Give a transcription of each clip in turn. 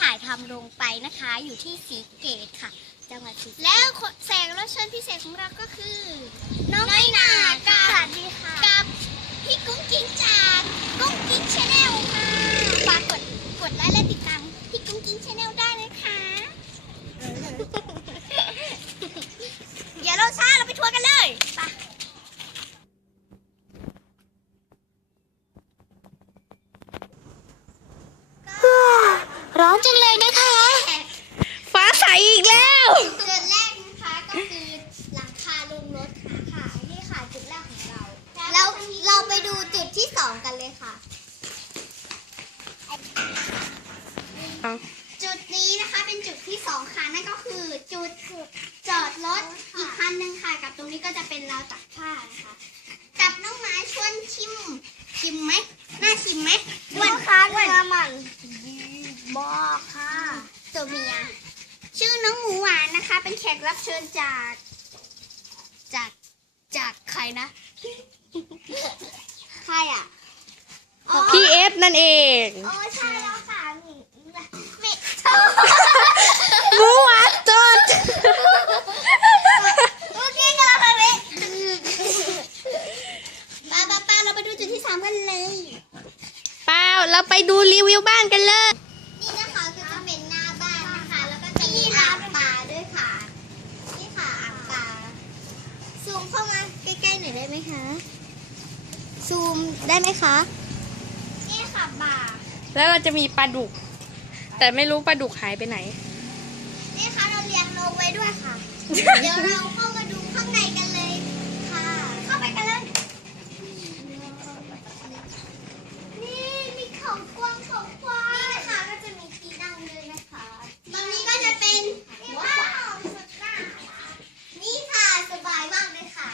ถ่ายทำลงไปนะคะ อยู่ที่สีเกตค่ะ จังหวัดศรีสะเกษแล้วแสงรับเชิญพิเศษของเราก็คือ น้องน้อยหนากับสวัสดีค่ะ กับพี่กุ้งกิ้งจากกุ้งกิ้งชาแนลค่ะฝากกดกดไลค์และติดตามพี่กุ้งกิ้งชาแนลได้นะคะ อย่าเราช้าเราไปทัวร์กันเลยไป ร้อนจังเลยนะคะ ฟ้าใสอีกแล้ว จุดแรกนะคะก็คือหลังคาลงรถค่ะค่ะนี่ค่ะจุดแรกของเรา แล้วเราไปดูจุดที่สองกันเลยค่ะ จุดนี้นะคะเป็นจุดที่สองค่ะนั่นก็คือจุดจอดรถอีกคันหนึ่งค่ะ กับตรงนี้ก็จะเป็นราวตักผ้านะคะกับน้องหมาชวนชิมชิมไหมน่าชิมไหมอ้วนค่ะอ้วนมันบอกค่ะตัวเมียชื่อน้องหมูหวานนะคะ เป็นแขก รับเชิญจาก จากจากใครนะ ใครอะอ๋อพี่เอฟนั่นเองโอ้ใช่แล้วค่ะมีมีหมูหวานจดเมื่อกี้กำลังทำเองป้าป้าป้าเราไปดูจุดที่สามกันเลย เปล่าเราไปดูรีวิวบ้านกันเลย นี่นะคะก็จะเป็นหน้าบ้านนะคะ แล้วก็จะมีอ่างปลาด้วยค่ะ นี่ค่ะอ่างปลา ซูมเข้ามาใกล้ๆหน่อยได้ไหมคะ ซูม ได้ไหมคะ นี่ค่ะบ่าแล้วเราจะมีปลาดุก แต่ไม่รู้ปลาดุกหายไปไหน นี่ค่ะเราเลี้ยงนกไว้ด้วยค่ะ เดี๋ยวเราเข้ามาดูข้างในกันเลยค่ะ เข้าไปกันเลย นี่มีของกวางของควายนี่นะคะก็จะมีที่นั่งด้วยนะคะ ตรงนี้ก็จะเป็นว้าวสุดหน้านี่ค่ะสบายมากเลยค่ะ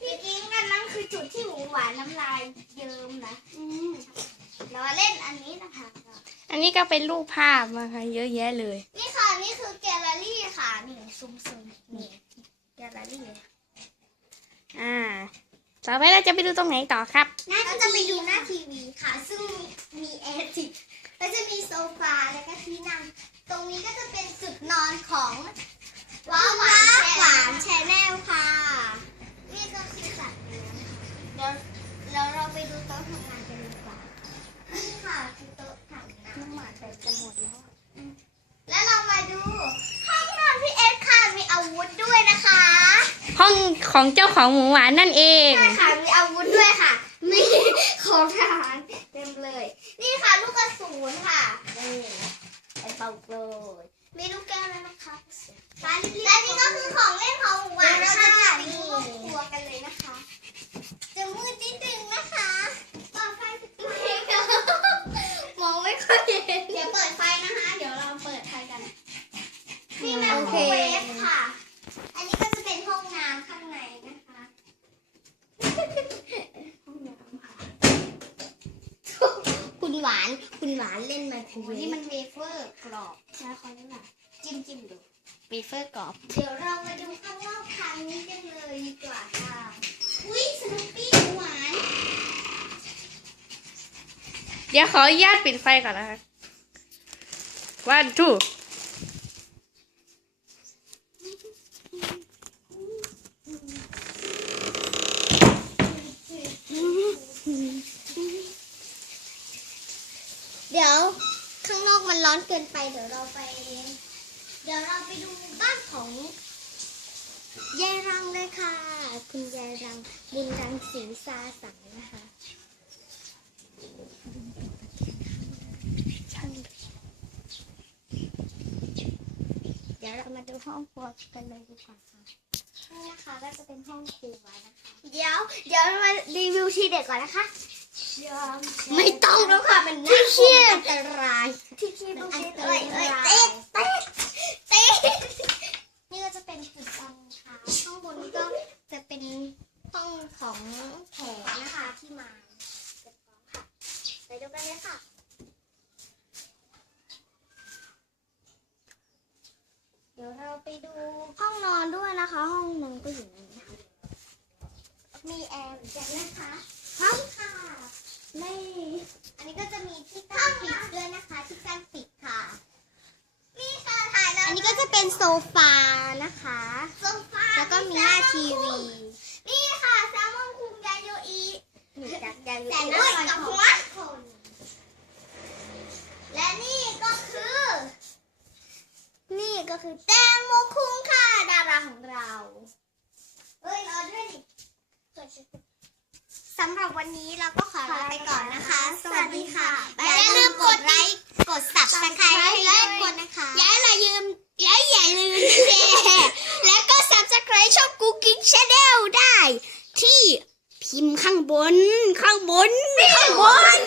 พี่กิ้งกันนั่นคือจุดที่หมูหวานน้ำลายเยิ้มนะอืมเราเล่นอันนี้นะคะ อันนี้ก็เป็นรูปภาพมาค่ะเยอะแยะเลย นี่ค่ะ นี่คือแกลเลอรี่ค่ะ นี่ซุมซุมนี่แกลเลอรี่อ่าต่อไปเราจะไปดูตรงไหนต่อครับ น่าจะไปดูหน้าทีวีค่ะ ซึ่งมีแอร์ติดแล้วจะมีโซฟาแล้วก็ที่นั่ง ตรงนี้ก็จะเป็นจุดนอนของว้าวหวานหวานแชนแนลค่ะ นี่ก็คือสัตว์เลี้ยงค่ะเดี๋ยวเราเราไปดูโต๊ะทำงานกันดีกว่า นี่ค่ะคือโต๊ะทำงาน น้ำหมาแต่จะหมดแล้ว แล้วเรามาดูห้องนอนพี่เอสค่ะ มีอาวุธด้วยนะคะ ห้องของเจ้าของหมูหวานนั่นเอง ใช่ค่ะมีอาวุธด้วยค่ะ มีของทหารเต็มเลย นี่ค่ะลูกกระสุนค่ะนี่เป็นเป่าเลยมีลูกแก้วแล้วนะคะและนี่ก็คือของเล่นของหวานเราจะไปดูห้องครัวกันเลยนะคะจะมืดนิดนึงนะคะเปิดไฟสักหน่อยมองไม่ค่อยเห็น เดี๋ยวเปิดไฟนะคะ เดี๋ยวเราเปิดไฟกัน นี่ไมโครเวฟค่ะ อันนี้ก็จะเป็นห้องน้ำข้างในนะคะ ห้องน้ำค่ะ คุณ หวาน คุณหวานเล่นไมโครเวฟนี่มันเวเฟอร์กรอบใช่เขาเรียกว่าจิ้มจิ้มดูเวเฟอร์กรอบ เดี๋ยวเรามาดูข้างนอกทางนี้กันเลยดีกว่าค่ะ อุ้ยสนุปปี้หวาน เดี๋ยวขออนุญาตปิดไฟก่อนนะคะ one two เดี๋ยว ข้างนอกมันร้อนเกินไปเดี๋ยวเราไป เดี๋ยวเราไปดูบ้านของยายรังเลยค่ะ คุณยายรังบุญรังศรีซาสังนะคะช่างเดี๋ยวเรามาดูห้องครัวกันเลยดีกว่าค่ะนี่นะคะก็จะเป็นห้องครัวนะคะเดี๋ยวเดี๋ยวมารีวิวทีเด็ดก่อนนะคะ ไม่ต้องแล้วค่ะมันน่ากลัวอันตราย ที่คีบลูกชิ้นเอ้ยเอ้ยเต๊ะเต๊ะเต๊ะนี่ก็จะเป็นจุดอังค่ะข้างบนนี้ก็จะเป็นห้องของแขกนะคะที่มาเก็บของค่ะ ไปดูกันเลยค่ะเดี๋ยวเราไปดูห้องนอนด้วยนะคะ ห้องนอนก็อยู่ในนี้ค่ะมีแอร์เหมือนกันนะคะห้องค่ะ นี่ อันนี้ก็จะมีที่กั้นปิดด้วยนะคะ ที่กั้นปิดค่ะ เป็นโซฟานะคะ โซฟาแล้วก็มีหน้าทีวี นี่ค่ะแซลมอนคุงยาโยอีหนูจักยาแต่น้อยกับหัวและนี่ก็คือ นี่ก็คือแตงโมคุงค่ะดาราของเราเอ้ยรอด้วยดิสำหรับวันนี้เราก็ขอลาไปก่อนนะคะ สวัสดีค่ะบ๊ายอย่าบายลืมกดไลค์ กด subscribe ให้ด้วยนะคะ และอย่าลืมแชร์และก็ subscribe ช่องกูกิ๊กชาแนลได้ ที่พิมพ์ข้างบน ข้างบน ข้างบน